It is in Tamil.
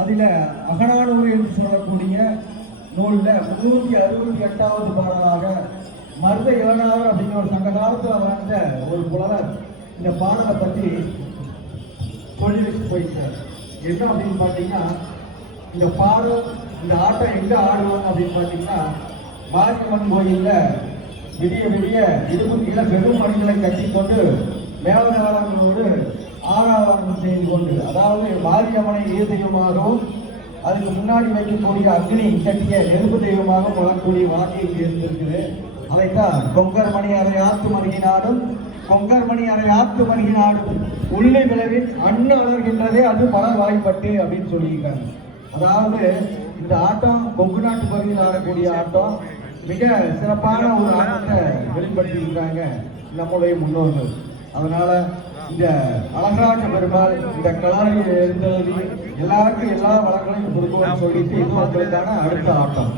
அதில் அகநானூறு என்று சொல்லக்கூடிய நூலில் 368வது பாடலாக மருத இளநாதர் அப்படிங்கிற ஒரு சங்க காலத்தில் வாழ்ந்த ஒரு புலவர் இந்த பாடலை பற்றி சொல்லி வச்சு போயிட்டார். என்ன அப்படின்னு பார்த்தீங்கன்னா, இந்த பாடல் இந்த ஆட்டம் எங்கே ஆடுவாங்க அப்படின்னு பார்த்தீங்கன்னா, மாரியம்மன் கோயிலில் விடிய விடிய இடுப்பு கீழே பெரும் மணிகளை கட்டிக்கொண்டு மேலநகரங்களோடு ஆராதனம் செய்து கொண்டு, அதாவது மாரியம்மனை ஈர தெய்வமாகவும் அதுக்கு முன்னாடி வைக்கக்கூடிய அக்னி கட்டிய நெருப்பு தெய்வமாக முழக்கூடிய வாக்கியம் இருந்திருக்குது. அதைத்தான் கொங்கர் மணி அறை ஆத்து மருகினாடும் கொங்கர் மணி அறை ஆத்து மருகினாடும் உள்ளே விளைவின் அண்ணு அலர்கின்றதே அது பல வாய்ப்பட்டு அப்படின்னு சொல்லியிருக்காங்க. அதாவது இந்த ஆட்டம் கொங்கு நாட்டு பகுதியில் ஆடக்கூடிய ஆட்டம் மிக சிறப்பான ஒரு ஆட்டத்தை வெளிப்படுத்தி இருக்கிறாங்க நம்முடைய முன்னோர்கள். அதனால இந்த அழகராஜ பெருமாள் இந்த கலாரியை எழுந்தது எல்லாருக்கும் எல்லா வளங்களையும் கொடுக்கணும்னு சொல்லிட்டு இது மக்களுக்கான அடுத்த ஆட்டம்.